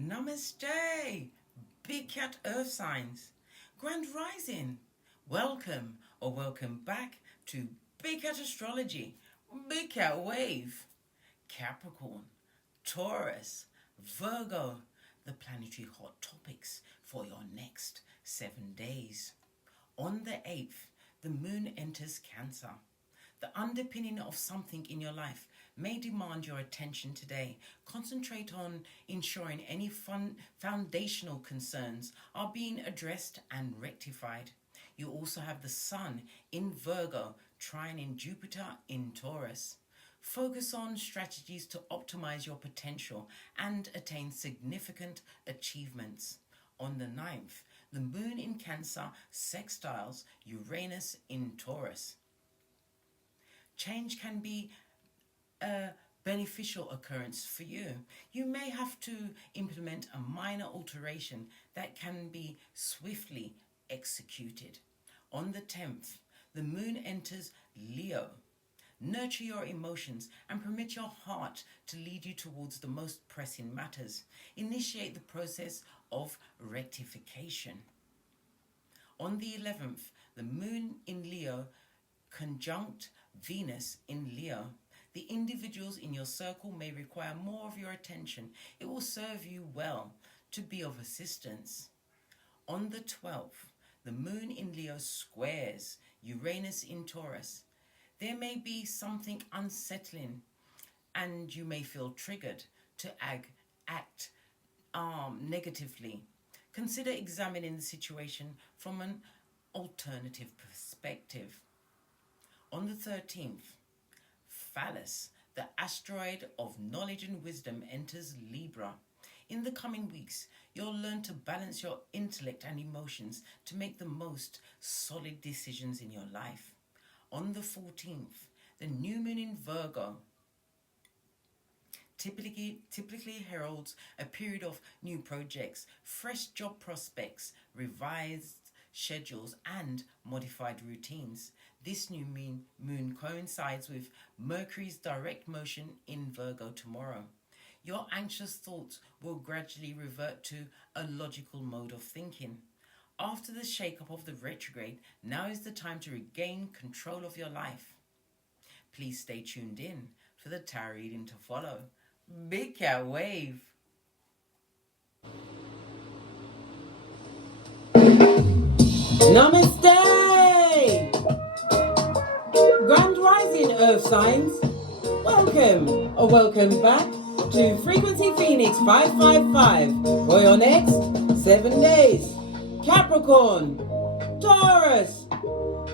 Namaste, Big Cat Earth Signs, Grand Rising. Welcome or welcome back to Big Cat Astrology, Big Cat Wave, Capricorn, Taurus, Virgo, the planetary hot topics for your next 7 days. On the 8th, the moon enters Cancer. The underpinning of something in your life may demand your attention today. Concentrate on ensuring any foundational concerns are being addressed and rectified. You also have the Sun in Virgo, trining Jupiter in Taurus. Focus on strategies to optimize your potential and attain significant achievements. On the 9th, the moon in Cancer sextiles Uranus in Taurus. Change can be a beneficial occurrence for you. You may have to implement a minor alteration that can be swiftly executed. On the 10th, the moon enters Leo. Nurture your emotions and permit your heart to lead you towards the most pressing matters. Initiate the process of rectification. On the 11th, the moon in Leo conjunct Venus in Leo. The individuals in your circle may require more of your attention. It will serve you well to be of assistance. On the 12th, the moon in Leo squares Uranus in Taurus. There may be something unsettling and you may feel triggered to act negatively. Consider examining the situation from an alternative perspective. On the 13th, Phallus, the asteroid of knowledge and wisdom, enters Libra. In the coming weeks, you'll learn to balance your intellect and emotions to make the most solid decisions in your life. On the 14th, the new moon in Virgo typically heralds a period of new projects, fresh job prospects, revised schedules and modified routines. This new moon coincides with Mercury's direct motion in Virgo tomorrow. Your anxious thoughts will gradually revert to a logical mode of thinking. After the shake-up of the retrograde, now is the time to regain control of your life. Please stay tuned in for the tarot reading to follow. Big Cat Wave. Namaste! Grand Rising Earth Signs. Welcome or welcome back to Frequency Phoenix 555 for your next 7 days. Capricorn, Taurus,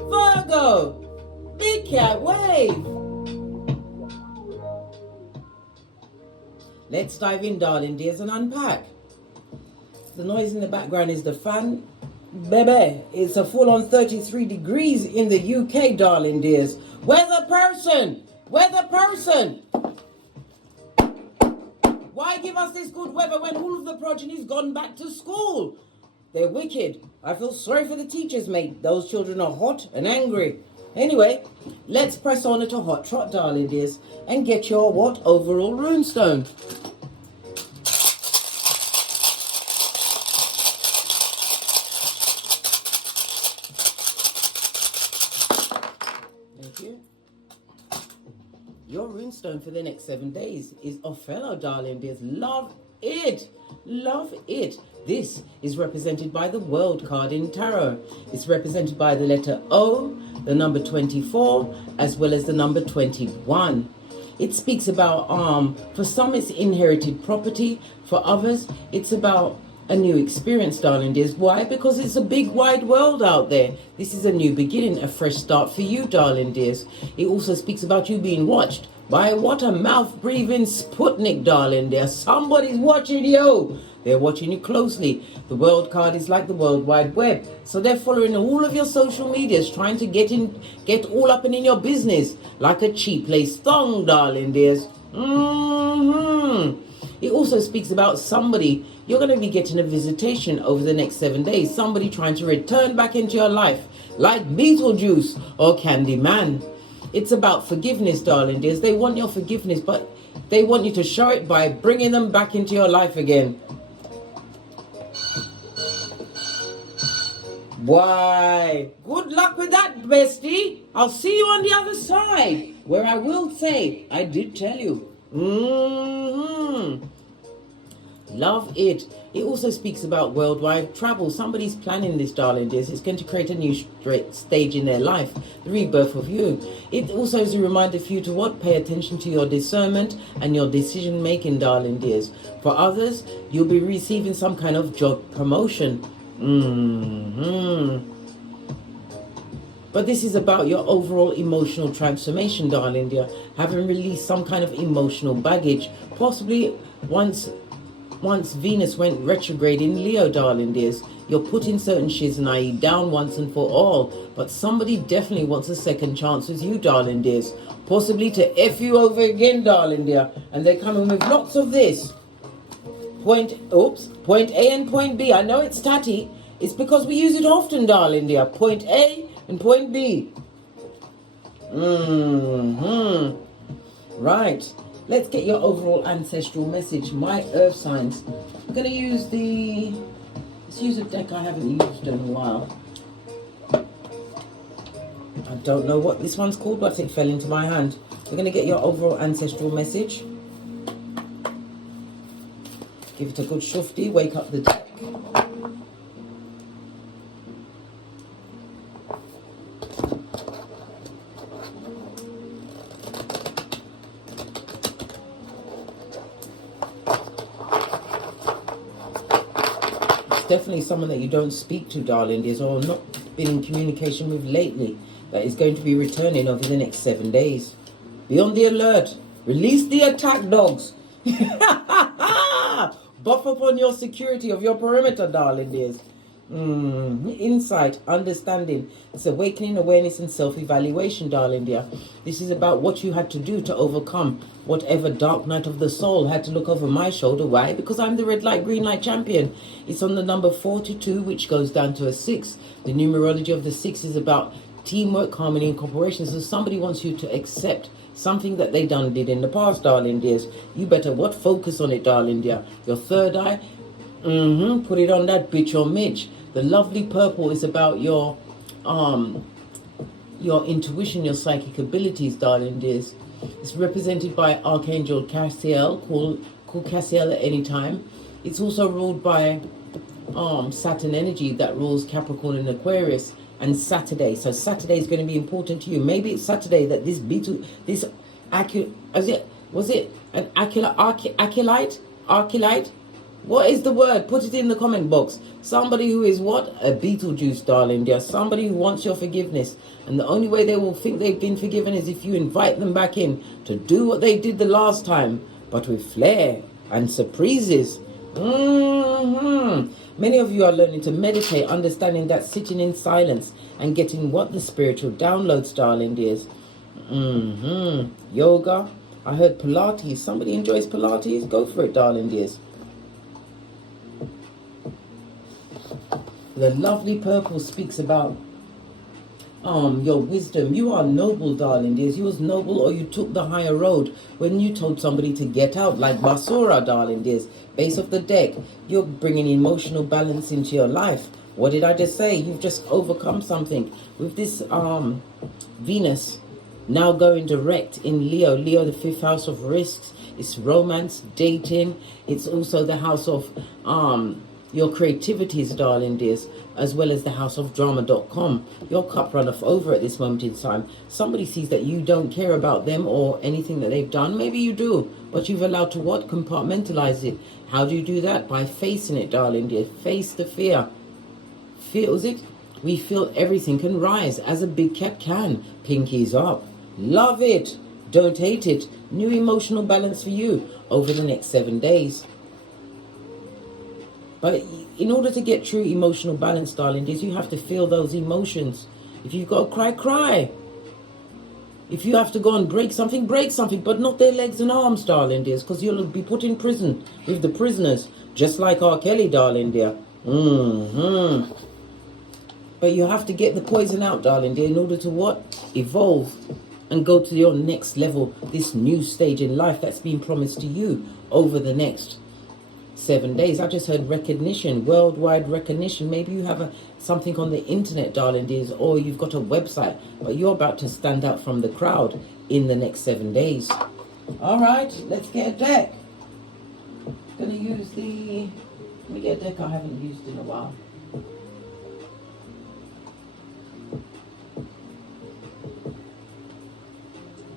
Virgo, Big Cat Wave. Let's dive in, darling dears, and unpack. The noise in the background is the fan. Baby, it's a full-on 33 degrees in the UK, darling dears. Weather person! Weather person! Why give us this good weather when all of the progeny's gone back to school? They're wicked. I feel sorry for the teachers, mate. Those children are hot and angry. Anyway, let's press on at a hot trot, darling dears, and get your what? Overall runestone. Thank you. Your runestone for the next 7 days is Othello, darling dears. Love it. Love it. This is represented by the World card in Tarot. It's represented by the letter O, the number 24, as well as the number 21. It speaks about, for some it's inherited property, for others it's about a new experience, darling dears. Why? Because it's a big wide world out there. This is a new beginning, a fresh start for you, darling dears. It also speaks about you being watched by what a mouth-breathing Sputnik, darling dear. Somebody's watching you. They're watching you closely. The World card is like the World Wide Web. So they're following all of your social medias, trying to get all up and in your business like a cheap lace thong, darling dears. It also speaks about somebody. You're going to be getting a visitation over the next 7 days. Somebody trying to return back into your life like Beetlejuice or Candyman. It's about forgiveness, darling dears. They want your forgiveness, but they want you to show it by bringing them back into your life again. Why, good luck with that, bestie. I'll see you on the other side, where I will say, I did tell you. Love it. It also speaks about worldwide travel. Somebody's planning this, darling dears. It's going to create a new stage in their life, the rebirth of you. It also is a reminder for you to what? Pay attention to your discernment and your decision making, darling dears. For others, you'll be receiving some kind of job promotion. But this is about your overall emotional transformation, darling dear. Having released some kind of emotional baggage, possibly once Venus went retrograde in Leo, darling dears. You're putting certain shiznai down once and for all. But somebody definitely wants a second chance with you, darling dears. Possibly to F you over again, darling dear. And they're coming with lots of this. Point A and point B. I know it's tatty. It's because we use it often, darling dear. Point A and point B. Right. Let's get your overall ancestral message. My earth signs. I'm going to use let's use a deck I haven't used in a while. I don't know what this one's called, but it fell into my hand. We're going to get your overall ancestral message. Give it a good shufti. Wake up the deck. Definitely someone that you don't speak to, darling dears, or not been in communication with lately, that is going to be returning over the next 7 days. Be on the alert. Release the attack dogs. Buff upon your security of your perimeter, darling dears. Insight, understanding. It's awakening, awareness, and self-evaluation, darling dear. This is about what you had to do to overcome whatever dark night of the soul had to look over my shoulder. Why? Because I'm the red light, green light champion. It's on the number 42, which goes down to a 6. The numerology of the 6 is about teamwork, harmony, and cooperation. So somebody wants you to accept something that they did in the past, darling dears. You better focus on it, darling dear. Your third eye, put it on that bitch or Mitch. The lovely purple is about your intuition, your psychic abilities, darling dears. It's represented by Archangel Cassiel. Call Cassiel at any time. It's also ruled by Saturn energy that rules Capricorn and Aquarius, and Saturday. So Saturday is going to be important to you. Maybe it's Saturday that this beetle, was it an Archilite? What is the word? Put it in the comment box. Somebody who is what? A Beetlejuice, darling dear. Somebody who wants your forgiveness. And the only way they will think they've been forgiven is if you invite them back in to do what they did the last time, but with flair and surprises. Many of you are learning to meditate, understanding that sitting in silence and getting the spiritual downloads, darling dears. Yoga. I heard Pilates. Somebody enjoys Pilates? Go for it, darling dears. The lovely purple speaks about your wisdom. You are noble, darling dears. You was noble, or you took the higher road when you told somebody to get out, like Basura, darling dears. Base of the deck. You're bringing emotional balance into your life. What did I just say? You've just overcome something with this Venus now going direct in Leo. Leo, the 5th house of risks. It's romance, dating. It's also the house of your creativities, darling dears, as well as the house of drama.com. Your cup runneth over at this moment in time. Somebody sees that you don't care about them or anything that they've done. Maybe you do, but you've allowed to compartmentalize it. How do you do that? By facing it, darling dear. Face the fear. Feels it? We feel everything can rise as a big cat can. Pinkies up. Love it. Don't hate it. New emotional balance for you over the next 7 days. But in order to get true emotional balance, darling dears, you have to feel those emotions. If you've got to cry, cry. If you have to go and break something, but not their legs and arms, darling dears, because you'll be put in prison with the prisoners, just like R. Kelly, darling dear. But you have to get the poison out, darling dear, in order to evolve and go to your next level, this new stage in life that's been promised to you over the next 7 days. I just heard recognition, worldwide recognition. Maybe you have something on the internet, darling dears, or you've got a website, but you're about to stand out from the crowd in the next 7 days. All right, let's get a deck. Gonna use let me get a deck I haven't used in a while.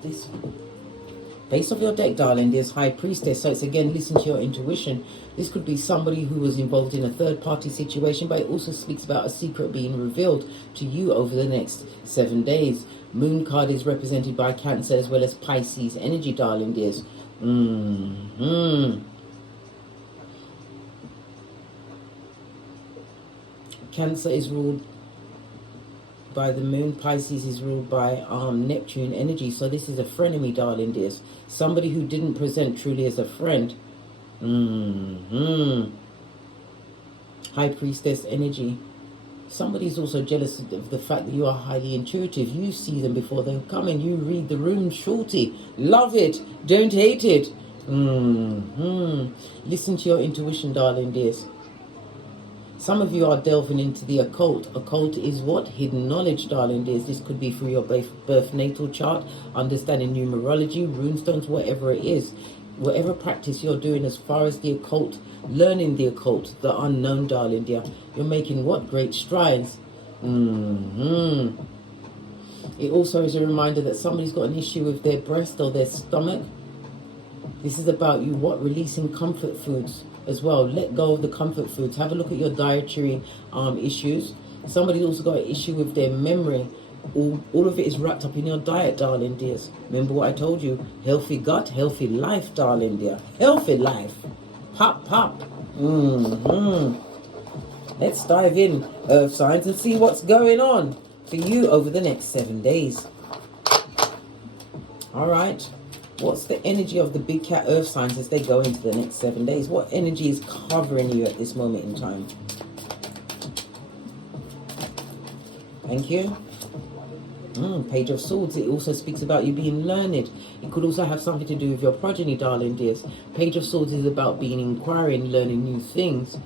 This one. Base of your deck, darling, there's High Priestess. So it's again, listen to your intuition. This could be somebody who was involved in a third-party situation, but it also speaks about a secret being revealed to you over the next 7 days. Moon card is represented by Cancer as well as Pisces energy, darling dears. Cancer is ruled by the moon. Pisces is ruled by Neptune energy. So this is a frenemy, darling dears. Somebody who didn't present truly as a friend. High Priestess energy. Somebody's also jealous of the fact that you are highly intuitive. You see them before they come and you read the room, shorty. Love it. Don't hate it. Listen to your intuition, darling dears. Some of you are delving into the occult. Occult is what? Hidden knowledge, darling dears. This could be through your birth natal chart, understanding numerology, runestones, whatever it is. Whatever practice you're doing as far as the occult, learning the occult, the unknown, darling dear. You're making what? Great strides. It also is a reminder that somebody's got an issue with their breast or their stomach. This is about you, what? Releasing comfort foods as well. Let go of the comfort foods. Have a look at your dietary issues. Somebody's also got an issue with their memory. All of it is wrapped up in your diet, darling dears. Remember what I told you? Healthy gut, healthy life, darling dear. Healthy life. Pop, pop. Let's dive in, Earth signs, and see what's going on for you over the next 7 days. All right. What's the energy of the big cat Earth signs as they go into the next 7 days? What energy is covering you at this moment in time? Thank you. Page of Swords. It also speaks about you being learned. It could also have something to do with your progeny, darling dears. Page of Swords is about being inquiring, learning new things.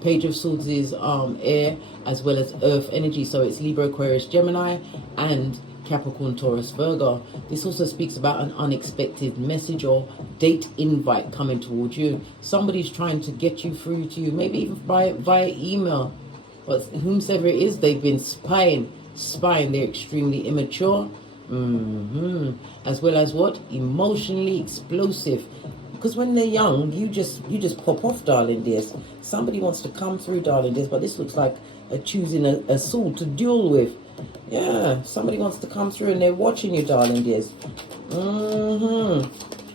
Page of Swords is air as well as earth energy. So it's Libra, Aquarius, Gemini, and Capricorn, Taurus, Virgo. This also speaks about an unexpected message or date invite coming towards you. Somebody's trying to get you through to you, maybe even via email. But whomsoever it is, they've been spying. They're extremely immature. As well as what? Emotionally explosive. Because when they're young, you just pop off, darling dears. Somebody wants to come through, darling dears, but this looks like choosing a sword to duel with. Yeah, somebody wants to come through and they're watching you, darling dears.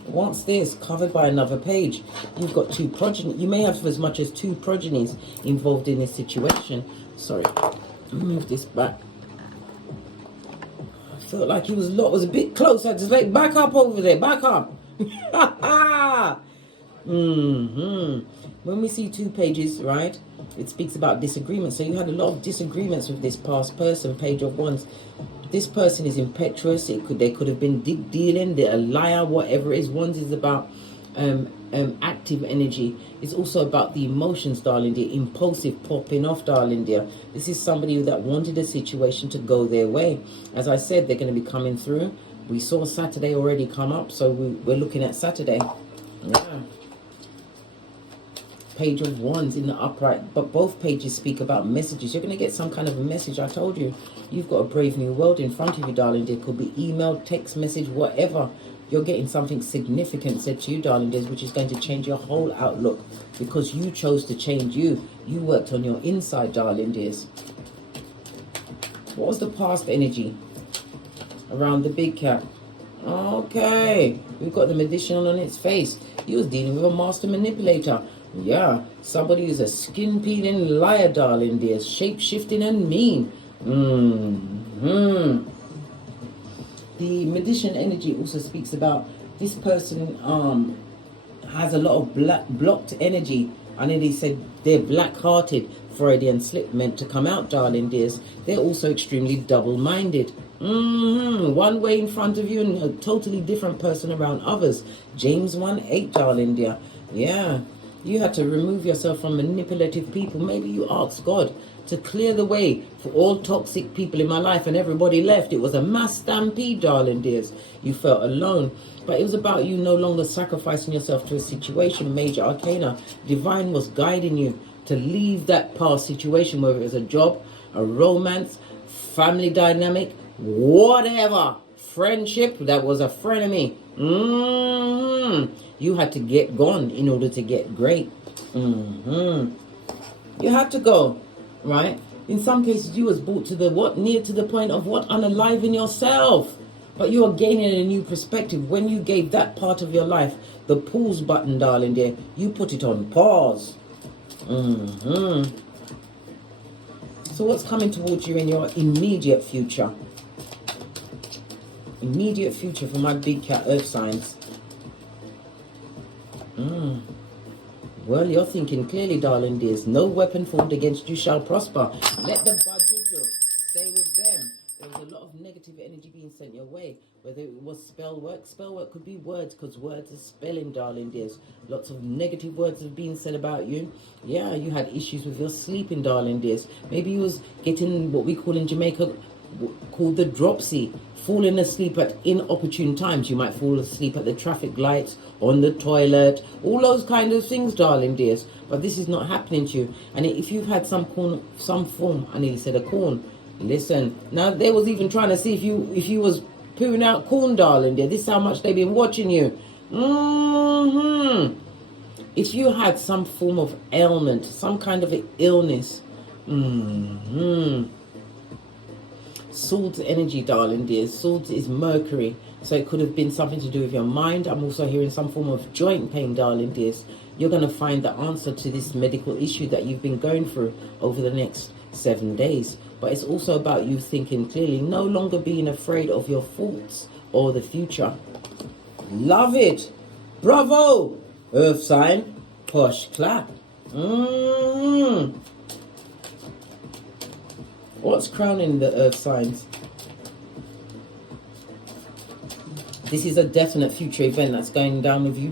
Once this covered by another page, you've got two progeny. You may have as much as two progenies involved in this situation. Sorry, move this back. I felt like he was a bit close. I had to say, back up over there, back up. When we see two pages, right, it speaks about disagreements. So you had a lot of disagreements with this past person. Page of Wands. This person is impetuous. They could have been dealing. They're a liar. Whatever it is. Wands is about active energy. It's also about the emotions, darling dear. Impulsive, popping off, darling dear. This is somebody that wanted a situation to go their way. As I said, they're going to be coming through. We saw Saturday already come up, so we're looking at Saturday. Yeah. Page of Wands in the upright, but both pages speak about messages. You're going to get some kind of a message. I told you, you've got a brave new world in front of you, darling dear. It could be email, text message, whatever. You're getting something significant said to you, darling dears, which is going to change your whole outlook because you chose to change you. You worked on your inside, darling dears. What was the past energy around the big cat? Okay, we've got the Magician on its face. He was dealing with a master manipulator. Yeah, somebody who's a skin-peeling liar, darling dears. Shape-shifting and mean. The Magician energy also speaks about this person has a lot of blocked energy. I know they said they're black-hearted. Freudian slip meant to come out, darling dears. They're also extremely double-minded. One way in front of you and a totally different person around others. James 1:8, darling dear. Yeah. You had to remove yourself from manipulative people. Maybe you asked God to clear the way for all toxic people in my life, and everybody left. It was a mass stampede, darling dears. You felt alone. But it was about you no longer sacrificing yourself to a situation. Major arcana. Divine was guiding you to leave that past situation, whether it was a job, a romance, family dynamic, whatever. Friendship that was a frenemy. You had to get gone in order to get great. You had to go, right? In some cases, you was brought to the what? Near to the point of what? Unaliving yourself. But you are gaining a new perspective. When you gave that part of your life the pause button, darling dear, you put it on pause. So what's coming towards you in your immediate future? Immediate future for my big cat earth signs. Well, you're thinking clearly, darling dears. No weapon formed against you shall prosper. Let the Bajuju stay with them. There was a lot of negative energy being sent your way. Whether it was spell work could be words, because words are spelling, darling dears. Lots of negative words have been said about you. Yeah, you had issues with your sleeping, darling dears. Maybe you was getting what we call in Jamaica called the dropsy, falling asleep at inopportune times. You might fall asleep at the traffic lights, on the toilet, all those kind of things, darling dears. But this is not happening to you. And if you've had some form, I nearly said a corn. Listen, now they was even trying to see if you was pooing out corn, darling dear. This is how much they've been watching you. If you had some form of ailment, some kind of an illness, Swords energy, darling dears. Swords is Mercury. So it could have been something to do with your mind. I'm also hearing some form of joint pain, darling dears. You're going to find the answer to this medical issue that you've been going through over the next 7 days. But it's also about you thinking clearly, no longer being afraid of your faults or the future. Love it. Bravo. Earth sign. Push clap. What's crowning the earth signs? This is a definite future event that's going down with you,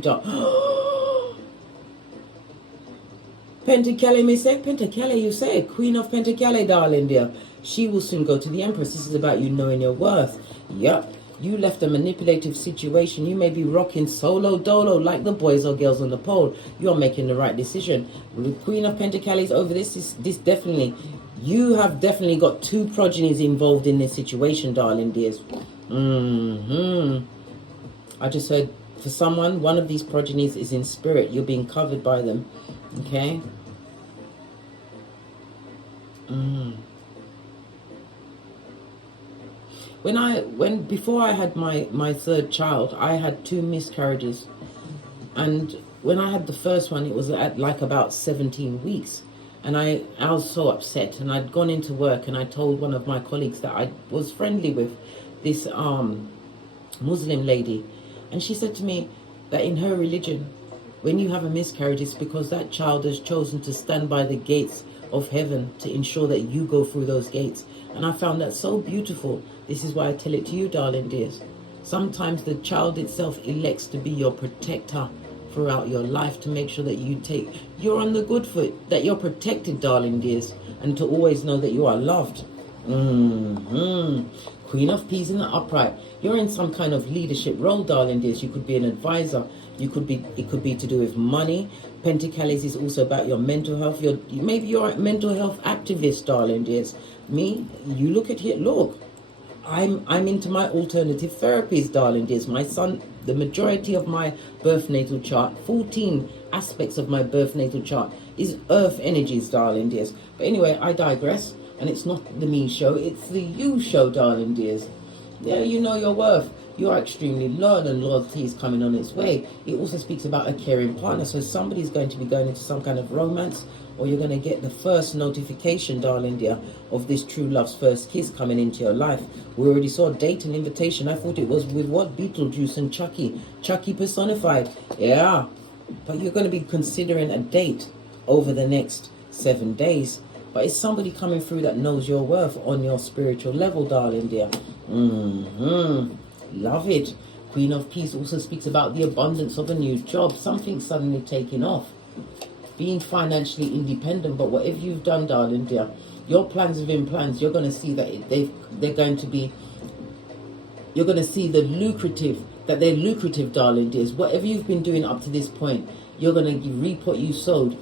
Pentacale, me say, Pentacale, you say, Queen of Pentacale, darling dear. She will soon go to the Empress. This is about you knowing your worth. Yep. You left a manipulative situation. You may be rocking solo dolo like the boys or girls on the pole. You are making the right decision. The Queen of Pentacles over this definitely. You have definitely got two progenies involved in this situation, darling dears. I just heard for someone, one of these progenies is in spirit. You're being covered by them. Okay. Before I had my third child, I had 2 miscarriages. And when I had the first one, it was at like about 17 weeks. And I was so upset, and I'd gone into work and I told one of my colleagues that I was friendly with, this Muslim lady. And she said to me that in her religion, when you have a miscarriage, it's because that child has chosen to stand by the gates of heaven to ensure that you go through those gates. And I found that so beautiful. This is why I tell it to you, darling dears. Sometimes the child itself elects to be your protector throughout your life, to make sure that you're on the good foot, that you're protected, darling dears, and to always know that you are loved. Queen of Peas in the upright. You're in some kind of leadership role, darling dears. You could be an advisor. It could be to do with money. Pentacles is also about your mental health. Maybe you're a mental health activist, darling dears. Me, you look at it, look. I'm into my alternative therapies, darling dears. My son, the majority of my birth natal chart, 14 aspects of my birth natal chart is earth energies, darling dears. But anyway, I digress. And it's not the me show, it's the you show, darling dears. Yeah, you know your worth. You are extremely loyal, and loyalty is coming on its way. It also speaks about a caring partner. So somebody's going to be going into some kind of romance, or you're going to get the first notification, darling dear, of this true love's first kiss coming into your life. We already saw date and invitation. I thought it was with what? Beetlejuice and Chucky. Chucky personified. Yeah. But you're going to be considering a date over the next 7 days. But it's somebody coming through that knows your worth on your spiritual level, darling dear. Love it. Queen of Peace also speaks about the abundance of a new job, something suddenly taking off, being financially independent. But whatever you've done, darling dear, your plans within plans, you're going to see that they're going to be, you're going to see the lucrative, that they're lucrative, darling dears. Whatever you've been doing up to this point, you're going to reap what you sowed.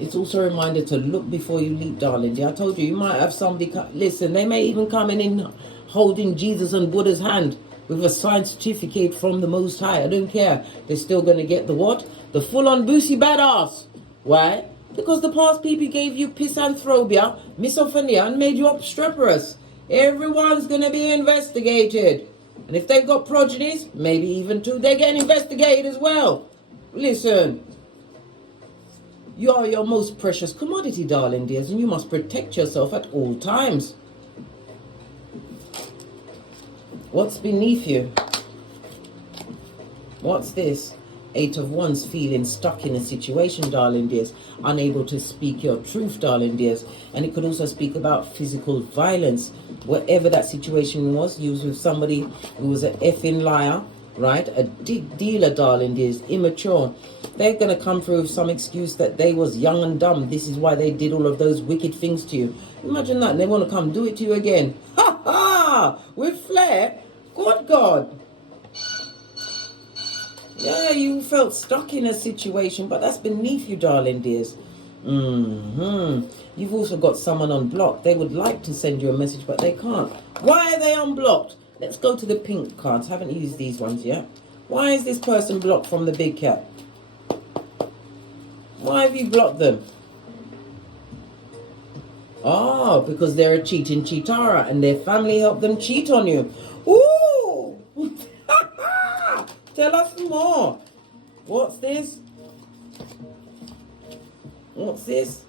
It's also a reminder to look before you leap, darling dear. I told you, you might have somebody, listen, they may even come in holding Jesus and Buddha's hand with a signed certificate from the Most High. I don't care. They're still going to get the what? The full-on boosie badass. Why? Because the past people gave you pisanthropia, misophonia, and made you obstreperous. Everyone's going to be investigated. And if they've got progenies, maybe even two, they get investigated as well. Listen, you are your most precious commodity, darling dears, and you must protect yourself at all times. What's beneath you? What's this? 8 of Wands, feeling stuck in a situation, darling dears, unable to speak your truth, darling dears. And it could also speak about physical violence. Whatever that situation was, you was with somebody who was an effing liar, right? A dealer, darling dears, immature. They're going to come through with some excuse that they was young and dumb. This is why they did all of those wicked things to you. Imagine that, and they want to come do it to you again. Ha ha! With flair? Good God. Yeah, you felt stuck in a situation, but that's beneath you, darling dears. You've also got someone on block. They would like to send you a message, but they can't. Why are they unblocked? Let's go to the pink cards. Haven't used these ones yet. Why is this person blocked from the big cat? Why have you blocked them? Oh, because they're a cheating cheatara and their family helped them cheat on you. Ooh! Tell us more. What's this? What's this?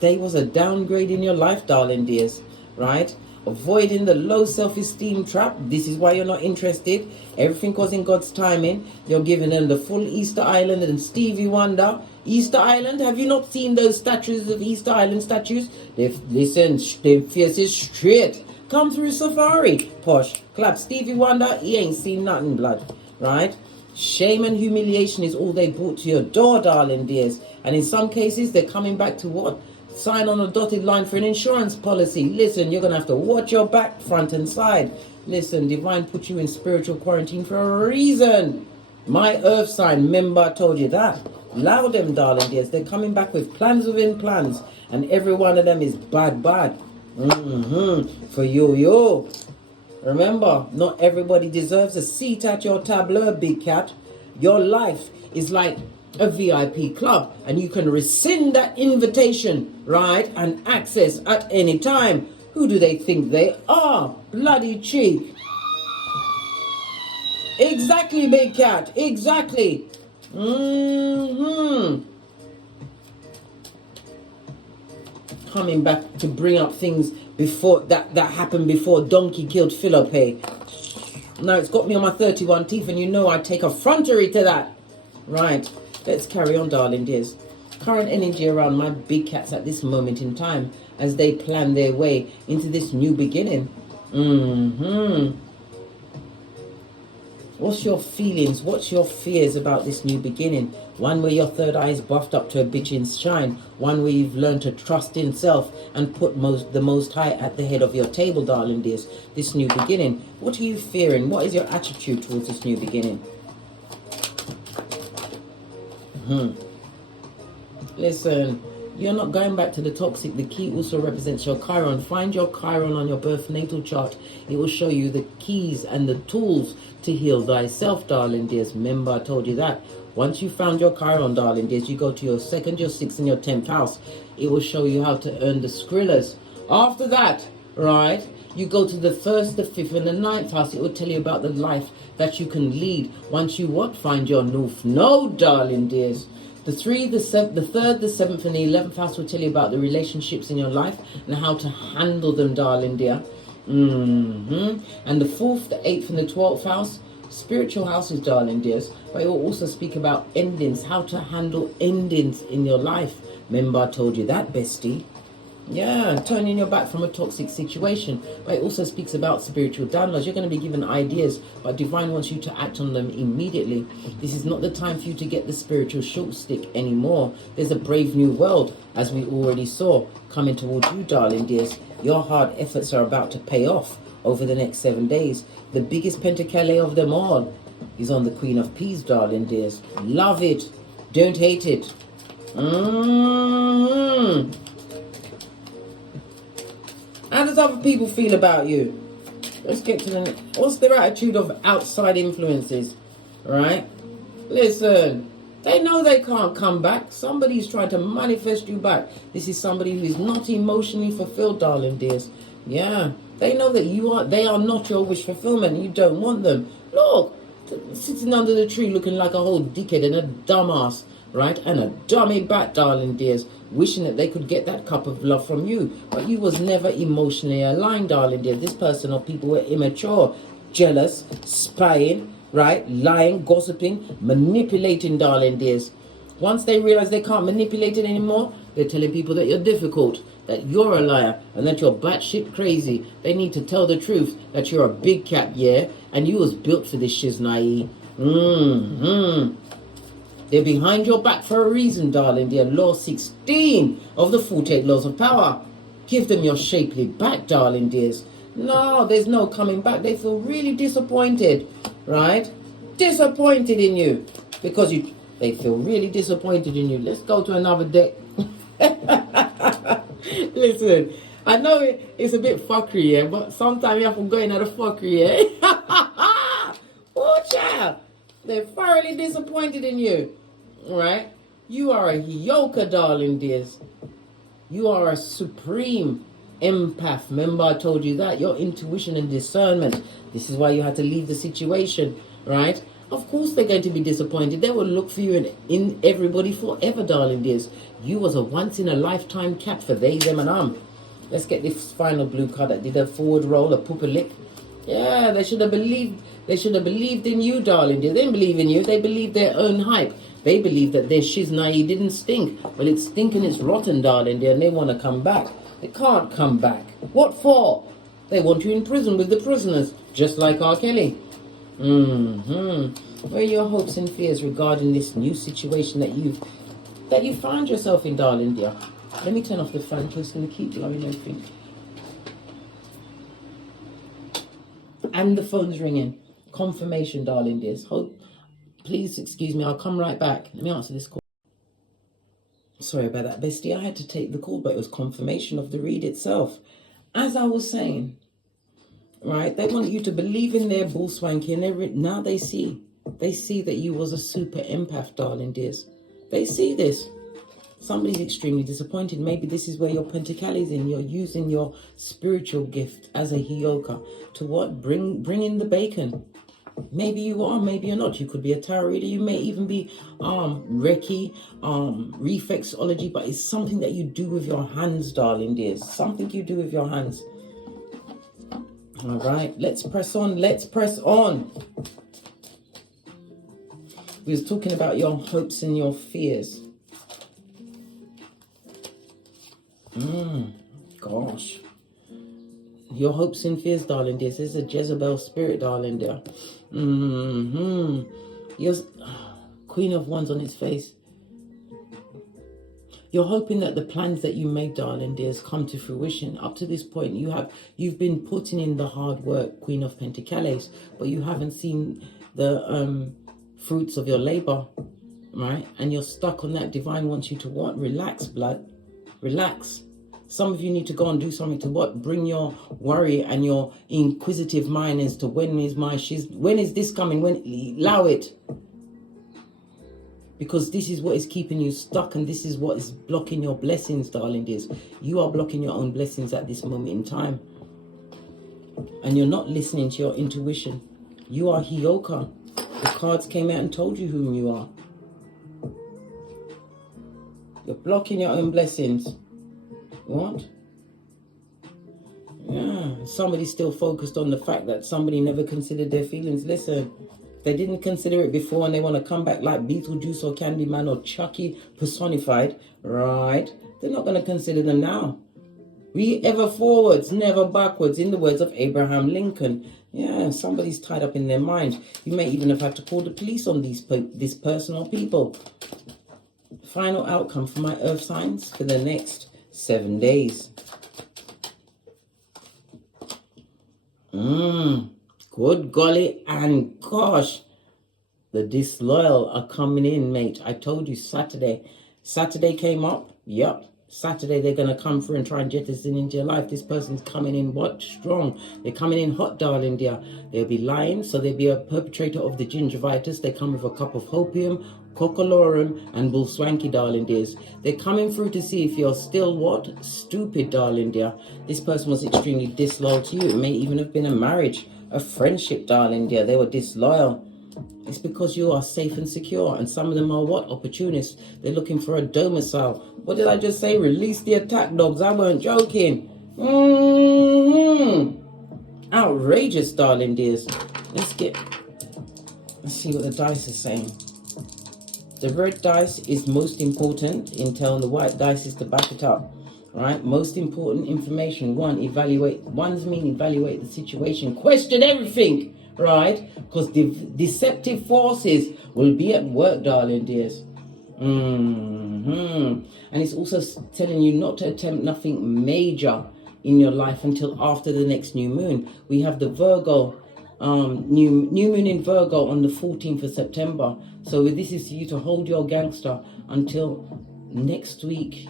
There was a downgrade in your life, darling dears, right? Avoiding the low self-esteem trap. This is why you're not interested. Everything was in God's timing. You're giving them the full Easter Island and Stevie Wonder. Easter Island, have you not seen those statues of Easter Island statues? Listen, they're fierce as straight. Come through safari. Posh. Clap. Stevie Wonder, he ain't seen nothing, blood. Right? Shame and humiliation is all they brought to your door, darling dears. And in some cases, they're coming back to what? Sign on a dotted line for an insurance policy. Listen, you're going to have to watch your back, front and side. Listen, Divine put you in spiritual quarantine for a reason. My earth sign, remember I told you that. Allow them, darling dears. They're coming back with plans within plans. And every one of them is bad. For you. Remember, not everybody deserves a seat at your tableau, big cat. Your life is like a VIP club, and you can rescind that invitation, right, and access at any time. Who do they think they are? Bloody cheek. Exactly, big cat. Exactly. Coming back to bring up things before that happened before Donkey killed Philippe. Now it's got me on my 31 teeth, and you know I take effrontery to that. Right. Let's carry on, darling dears. Current energy around my big cats at this moment in time as they plan their way into this new beginning. What's your feelings? What's your fears about this new beginning? One where your third eye is buffed up to a bitchin' shine. One where you've learned to trust in self and put the Most High at the head of your table, darling dears. This new beginning. What are you fearing? What is your attitude towards this new beginning? Listen, you're not going back to the toxic. The key also represents your Chiron. Find your Chiron on your birth natal chart. It will show you the keys and the tools to heal thyself, darling dears. Remember, I told you that. Once you found your Chiron, darling dears, you go to your 2nd, your 6th, and your 10th house. It will show you how to earn the Skrillers. After that, right, you go to the 1st, the 5th, and the 9th house. It will tell you about the life that you can lead once you what? Find your noof. No, darling dears. The 3rd, the 7th, and the 11th house will tell you about the relationships in your life and how to handle them, darling dear. And the 4th, the 8th, and the 12th house, spiritual houses, darling dears. But it will also speak about endings, how to handle endings in your life. Remember, I told you that, bestie. Yeah, turning your back from a toxic situation. But it also speaks about spiritual downloads. You're going to be given ideas, but divine wants you to act on them immediately. This is not the time for you to get the spiritual short stick anymore. There's a brave new world, as we already saw, coming towards you, darling dears. Your hard efforts are about to pay off over the next 7 days. The biggest pentacale of them all is on the Queen of Peace, darling dears. Love it. Don't hate it. How does other people feel about you? Let's get to the... What's their attitude of outside influences? Right? Listen, they know they can't come back. Somebody's trying to manifest you back. This is somebody who is not emotionally fulfilled, darling dears. Yeah, they know that they are not your wish fulfillment. You don't want them. Look, sitting under the tree looking like a whole dickhead and a dumbass, right? And a dummy bat, darling dears, wishing that they could get that cup of love from you. But you was never emotionally aligned, darling dear. This person or people were immature, jealous, spying, right? Lying, gossiping, manipulating, darling dears. Once they realize they can't manipulate it anymore, they're telling people that you're difficult, that you're a liar, and that you're batshit crazy. They need to tell the truth, that you're a big cat, yeah? And you was built for this shiznai. They're behind your back for a reason, darling. They're law 16 of the 48 laws of power. Give them your shapely back, darling dears. No, there's no coming back. They feel really disappointed, right? Disappointed in you. Because they feel really disappointed in you. Let's go to another deck. Listen, I know it's a bit fuckery, yeah, but sometimes you have to go in at a fuckery, yeah? Oh, child. They're thoroughly disappointed in you, right? You are a HEYOKA, darling dears. You are a supreme empath. Remember I told you that? Your intuition and discernment. This is why you had to leave the situation, right? Of course they're going to be disappointed. They will look for you in everybody forever, darling dears. You was a once-in-a-lifetime cat for they, them, and Let's get this final blue card that did a forward roll, a pooper lick. Yeah, they should have believed. They should have believed in you, darling dear. They didn't believe in you. They believed their own hype. They believed that their shiznai didn't stink. Well, it's stinking, it's rotten, darling dear, and they want to come back. They can't come back. What for? They want you in prison with the prisoners, just like R. Kelly. Where are your hopes and fears regarding this new situation that you find yourself in, darling dear? Let me turn off the fan because it's going to keep blowing everything. And the phone's ringing. Confirmation, darling dears. Please excuse me, I'll come right back. Let me answer this call. Sorry about that, bestie. I had to take the call, but it was confirmation of the read itself. As I was saying, right, they want you to believe in their bull swanky, and now they see that you was a super empath, darling dears. They see this. Somebody's extremely disappointed. Maybe this is where your pentacles in. You're using your spiritual gift as a HEYOKA to what? Bring in the bacon. Maybe you are, maybe you're not. You could be a tarot reader. You may even be Reiki, reflexology, but it's something that you do with your hands, darling dears. Something you do with your hands. All right, let's press on. Let's press on. We was talking about your hopes and your fears. Gosh. Your hopes and fears, darling dear. This is a Jezebel spirit, darling dear. You're Queen of Wands on its face. You're hoping that the plans that you made, darling dears, come to fruition. Up to this point, you've been putting in the hard work, Queen of Pentacles, but you haven't seen the fruits of your labor, right? And you're stuck on that. Divine wants you to what? Relax, blood. Relax. Some of you need to go and do something to what? Bring your worry and your inquisitive mind as to when is this coming? Allow it. Because this is what is keeping you stuck, and this is what is blocking your blessings, darling dears. You are blocking your own blessings at this moment in time. And you're not listening to your intuition. You are HEYOKA. The cards came out and told you who you are. You're blocking your own blessings. What? Yeah, somebody's still focused on the fact that somebody never considered their feelings. Listen, they didn't consider it before and they want to come back like Beetlejuice or Candyman or Chucky personified, right? They're not going to consider them now. We ever forwards, never backwards, in the words of Abraham Lincoln. Yeah, somebody's tied up in their mind. You may even have had to call the police on this person or people. Final outcome for my earth signs for the next 7 days. Good golly and gosh. The disloyal are coming in, mate. I told you Saturday. Saturday came up. Yep. Saturday they're going to come through and try and jettison into your life. This person's coming in what? Strong. They're coming in hot, darling dear. They'll be lying, so they'll be a perpetrator of the gingivitis. They come with a cup of hopium, cockalorum, and bull swanky, darling dears. They're coming through to see if you're still what? Stupid, darling dear. This person was extremely disloyal to you. It may even have been a marriage, a friendship, darling dear. They were disloyal. It's because you are safe and secure. And some of them are what? Opportunists. They're looking for a domicile. What did I just say? Release the attack dogs. I weren't joking. Outrageous, darling dears. Let's see what the dice is saying. The red dice is most important intel. The white dice is to back it up. Right? Most important information. Evaluate the situation. Question everything. Right? Because the deceptive forces will be at work, darling dears. And it's also telling you not to attempt nothing major in your life until after the next new moon. We have the Virgo, new moon in Virgo on the 14th of September. So this is for you to hold your gangster until next week.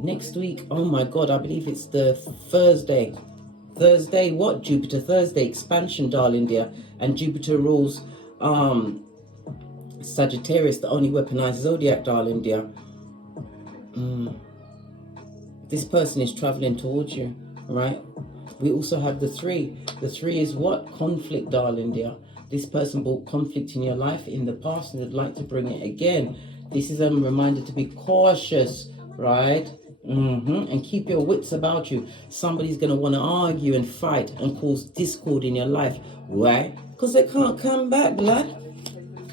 Next week, oh my God, I believe it's the Thursday, what? Jupiter Thursday, expansion, darling dear. And Jupiter rules Sagittarius, the only weaponized zodiac, darling dear. This person is traveling towards you, right? We also have the 3. The 3 is what? Conflict, darling dear. This person brought conflict in your life in the past and would like to bring it again. This is a reminder to be cautious, right? And keep your wits about you. Somebody's going to want to argue and fight and cause discord in your life. Why? Because they can't come back, lad.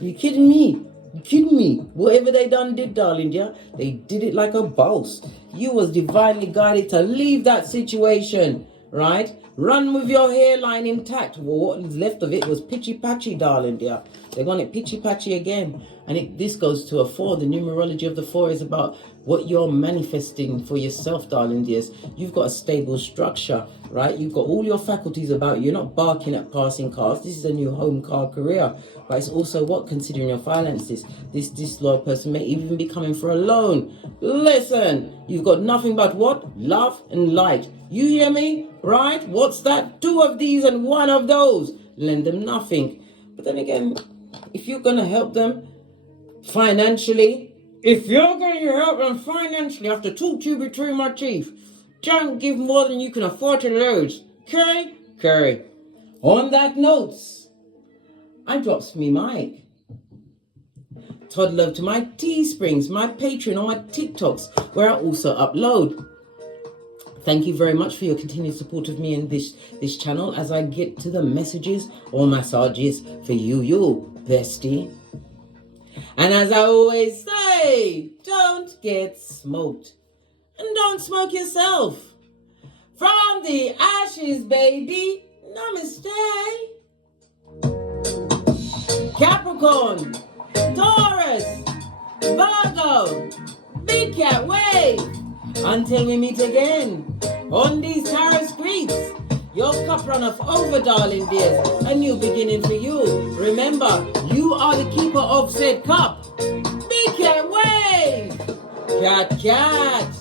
You kidding me? You kidding me? Whatever they done did, darling dear, they did it like a boss. You was divinely guided to leave that situation, right? Run with your hairline intact. Well, what was left of it was pitchy-patchy, darling dear. They want it pitchy-patchy again. And this goes to a 4. The numerology of the 4 is about what you're manifesting for yourself, darling dears. You've got a stable structure, right? You've got all your faculties about you. You're not barking at passing cars. This is a new home car career. But it's also what? Considering your finances. This disloyal person may even be coming for a loan. Listen, you've got nothing but what? Love and light. You hear me? Right? What's that? 2 of these and 1 of those. Lend them nothing. But then again, if you're going to help them financially, I have to talk to you between my teeth. Don't give more than you can afford to lose. Okay? On that note, I drops me mic. Todd love to my Teesprings, my Patreon, or my TikToks, where I also upload. Thank you very much for your continued support of me in this channel as I get to the messages or massages for you, bestie. And as I always say, don't get smoked. And don't smoke yourself. From the ashes, baby, namaste. Capricorn, Taurus, Virgo, Big Cat Wave. Until we meet again on these tarot streets, your cup runneth over, darling dears. A new beginning for you. Remember, you are the keeper of said cup. Big Cat Wave. Cat.